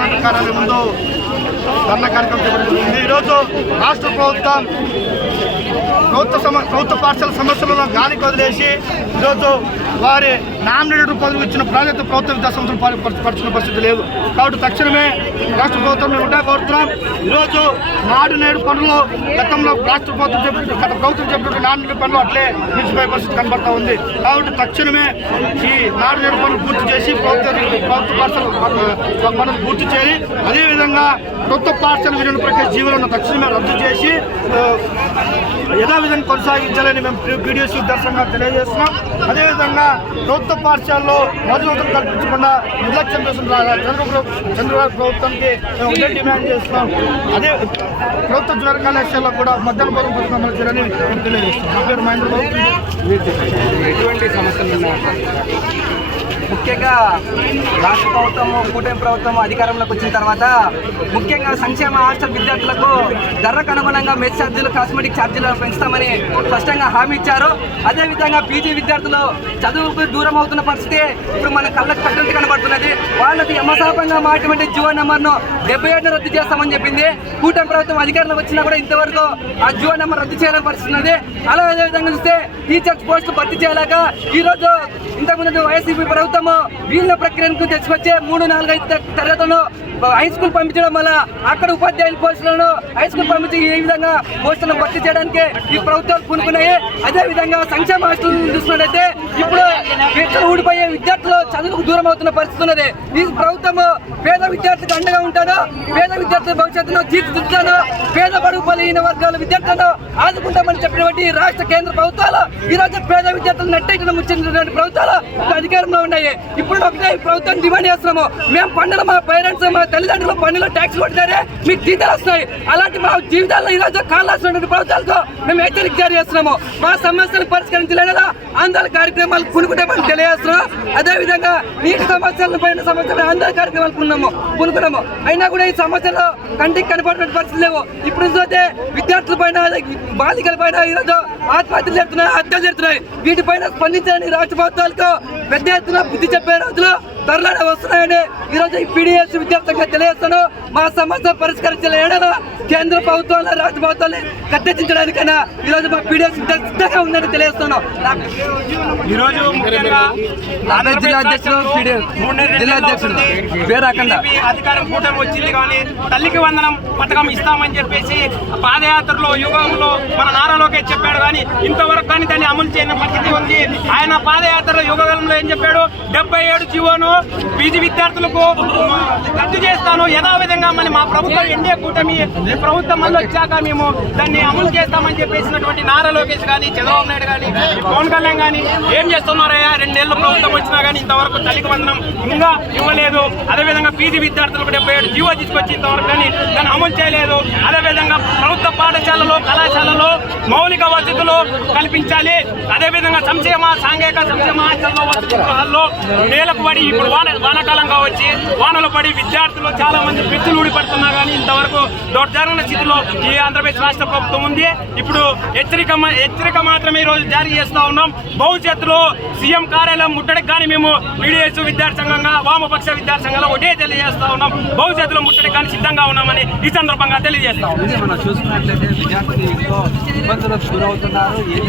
Collector కార్యాలయం ముందు ధర్నా కార్యక్రమం చేపడుతుంది. ఈరోజు రాష్ట్ర ప్రభుత్వం ప్రభుత్వ సమ ప్రభుత్వ పాఠశాల సమస్యలను గాలికి వదిలేసి ఈరోజు వారి నామినేటెడ్ పదవి ఇచ్చిన ప్రాజెక్టు ప్రభుత్వ విద్యా సంస్థలు పరచుకున్న పరిస్థితి లేదు. కాబట్టి తక్షణమే రాష్ట్ర ప్రభుత్వం మేము ఉంటే కోరుతున్నాం. ఈరోజు నాడు నేడు పనులు గతంలో రాష్ట్ర ప్రభుత్వం చెప్పిన గత ప్రభుత్వం చెప్పిన నాడు పనులు అట్లే నిలిచిపోయే పరిస్థితి కనబడతా ఉంది. కాబట్టి తక్షణమే ఈ నాడు నేడు పనులు పూర్తి చేసి ప్రభుత్వ ప్రభుత్వ పాఠశాల పనులు పూర్తి చేయాలి అదేవిధంగా ప్రభుత్వ పాఠశాల విలీన ప్రక్రియ జీవులను తక్షణమే రద్దు చేసి యథా యథావిధంగా కొనసాగించాలని మేము పీడిఎస్ దర్శనంగా తెలియజేస్తున్నాం. అదేవిధంగా ప్రభుత్వ పాఠశాలలో మధుమతులు కల్పించకుండా నిర్లక్ష్యం చేస్తున్న చంద్రబాబు ప్రభుత్వానికి మేము ఒకటే డిమాండ్ చేస్తున్నాం. అదే ప్రభుత్వ జూనియర్ కళాశాలలో కూడా మధ్యాహ్న భోజన పథకం అమలు చేయాలని మేము తెలియజేస్తున్నాం. నా పేరు మహేంద్ర బాబు ఎటువంటి సమస్యలు ఉన్నాయి? ముఖ్యంగా రాష్ట్ర ప్రభుత్వం కూటమి ప్రభుత్వం అధికారంలోకి వచ్చిన తర్వాత ముఖ్యంగా సంక్షేమ హాస్టల్ విద్యార్థులకు ధరకు అనుగుణంగా మెస్ ఛార్జీలు కాస్మెటిక్ ఛార్జీలు పెంచుతామని స్పష్టంగా హామీ ఇచ్చారు. అదేవిధంగా పీజీ విద్యార్థులు చదువుకు దూరం అవుతున్న పరిస్థితి ఇప్పుడు మన కళ్ళకు కట్టంటి కనబడుతున్నది. వాళ్ళకి యమశాపంగా మారినటువంటి జియో నెంబర్ను డెబ్బై ఏడును రద్దు చేస్తామని చెప్పింది. కూటమి ప్రభుత్వం అధికారంలోకి వచ్చినా కూడా ఇంతవరకు ఆ జియో నెంబర్ రద్దు చేయాలని పరిస్థితి ఉన్నది. అలా అదే విధంగా చూస్తే టీచర్స్ పోస్టులు భర్తీ చేయలేక ఈ రోజు ఇంతకుముందు వైసీపీ ప్రభుత్వము వీళ్ళ ప్రక్రియను తెచ్చివచ్చే మూడు నాలుగు ఐదు త- తరగతులను హై స్కూల్ పంపించడం వల్ల అక్కడ ఉపాధ్యాయుల పోస్టులను హై స్కూల్ పంపించి ఏ విధంగా పోస్టులను భర్తీ చేయడానికి ఈ ప్రభుత్వాలు పూనుకున్నాయి. అదే విధంగా సంక్షేమ హాస్టల్ చూసినట్టయితే ఇప్పుడు పేర్చలు ఊడిపోయే విద్యార్థులు చదువుకు దూరం అవుతున్న పరిస్థితి ఉన్నది. ఈ ప్రభుత్వం పేద విద్యార్థులకు అండగా ఉంటాను పేద విద్యార్థుల భవిష్యత్తును తీర్చిదిద్దుతాను పేద పడుగు బలహీన వర్గాల విద్యార్థులను ఆదుకుంటామని చెప్పినటువంటి రాష్ట్ర కేంద్ర ప్రభుత్వాలు ఈ పేద విద్యార్థులు నెట్టయిన ముచ్చినటువంటి ప్రభుత్వాలు అధికారంలో ఉన్నాయి. ఇప్పుడు ఒకటే ప్రభుత్వం డిమాండ్ చేస్తున్నాము. మేము పండుగ మా పేరెంట్స్ మా తల్లిదండ్రులు పన్నులు ట్యాక్స్ కొట్టారే మీకు జీతాలు వస్తాయి. అలాంటి మా జీవితాల్లో ఈ రోజు కాలాల్సినటువంటి ప్రభుత్వాలతో మేము హెచ్చరిక జారీ చేస్తున్నాము. మా సమస్యలు పరిష్కరించలేదా ఆందోళన కార్యక్రమాలు పునుకుంటామని తెలియజేస్తున్నాం. అదేవిధంగా నీటి సమస్యల పైన సమస్యలు ఆందోళన కార్యక్రమాలు పున్నాము పునుకున్నాము. అయినా కూడా ఈ సమస్యలు కంటికి కనపడినటువంటి పరిస్థితి లేవు. ఇప్పుడు చూస్తే విద్యార్థుల పైన బాలికల పైన ఈరోజు ఆత్మహత్యలు జరుగుతున్నాయి హత్యలు జరుగుతున్నాయి. వీటిపైన స్పందించడానికి రాష్ట్ర ప్రభుత్వాలకు పెద్ద ఎత్తున బుద్ధి చెప్పే రోజులు త్వరలోనే వస్తున్నాయని ఈరోజు ఈ పీడిఎస్ విద్యార్థిగా తెలియజేస్తాను. మా సమస్య పరిష్కరించిన ఏడలో కేంద్ర ప్రభుత్వాలు రాష్ట్ర ప్రభుత్వాన్ని కట్టెచ్చించడానికైనా ఈరోజు మా పీడిఎస్ సిద్ధంగా ఉందని తెలియజేస్తున్నాను ఈరోజు జిల్లా అధ్యక్షుడు జిల్లా అధ్యక్షుడు పేరు టీడీపీ అధికారం కూటమి వచ్చింది కానీ తల్లికి వందనం పథకం ఇస్తామని చెప్పేసి పాదయాత్రలో యుగంలో మన నారా లోకేష్ చెప్పాడు కానీ ఇంతవరకు కానీ దాన్ని అమలు చేయని పరిస్థితి ఉంది. ఆయన పాదయాత్రలో యుగంలో ఏం చెప్పాడు? డెబ్బై ఏడు జీవోను పీజీ విద్యార్థులకు రద్దు చేస్తాను. యథావిధంగా మరి మా ప్రభుత్వం ఎన్డీఏ కూటమి ప్రభుత్వం మళ్ళీ వచ్చాక మేము దాన్ని అమలు చేస్తామని చెప్పేసినటువంటి నారా లోకేష్ కానీ చంద్రబాబు నాయుడు కానీ పవన్ కళ్యాణ్ కానీ ఏం చేస్తున్నారయ్యా? రెండేళ్ళ ప్రభుత్వం వచ్చినా కానీ ఇంతవరకు తల్లికి వందనం ఇంకా ఇవ్వలేదు. అదేవిధంగా పీజీ విద్యార్థులకు డెబ్బై ఏడు జీవో తీసుకొచ్చి ఇంతవరకు కానీ దాన్ని అమలు చేయలేదు. అదేవిధంగా ప్రభుత్వ పాఠశాలలో కళాశాలలో మౌలిక వసతులు కల్పించాలి. అదేవిధంగా సంక్షేమ సాంఘిక సంక్షేమ వసతి గృహాల్లో నేలకు పడి ఇప్పుడు వాన వానాకాలం కావచ్చు. వానలు పడి విద్యార్థులు చాలా మంది పెచ్చులు ఊడిపడుతున్నా కానీ ఇంతవరకు దౌర్జారణ స్థితిలో ఈ ఆంధ్రప్రదేశ్ రాష్ట్ర ప్రభుత్వం ఉంది. ఇప్పుడు హెచ్చరిక హెచ్చరిక మాత్రమే ఈ రోజు జారీ చేస్తూ ఉన్నాం. భవిష్యత్తులో సీఎం కార్యాలయం ముట్టడికి కానీ మేము పీడిఎస్ విద్యార్థి సంఘంగా వామపక్ష విద్యార్థి సంఘంగా ఒకటే తెలియజేస్తా ఉన్నాం. భవిష్యత్తులో ముట్టడికి కానీ సిద్ధంగా ఉన్నామని ఈ సందర్భంగా తెలియజేస్తాం మనం చూసుకున్నట్లయితే విద్యార్థులు ఇబ్బందులకు గురవుతున్నారు.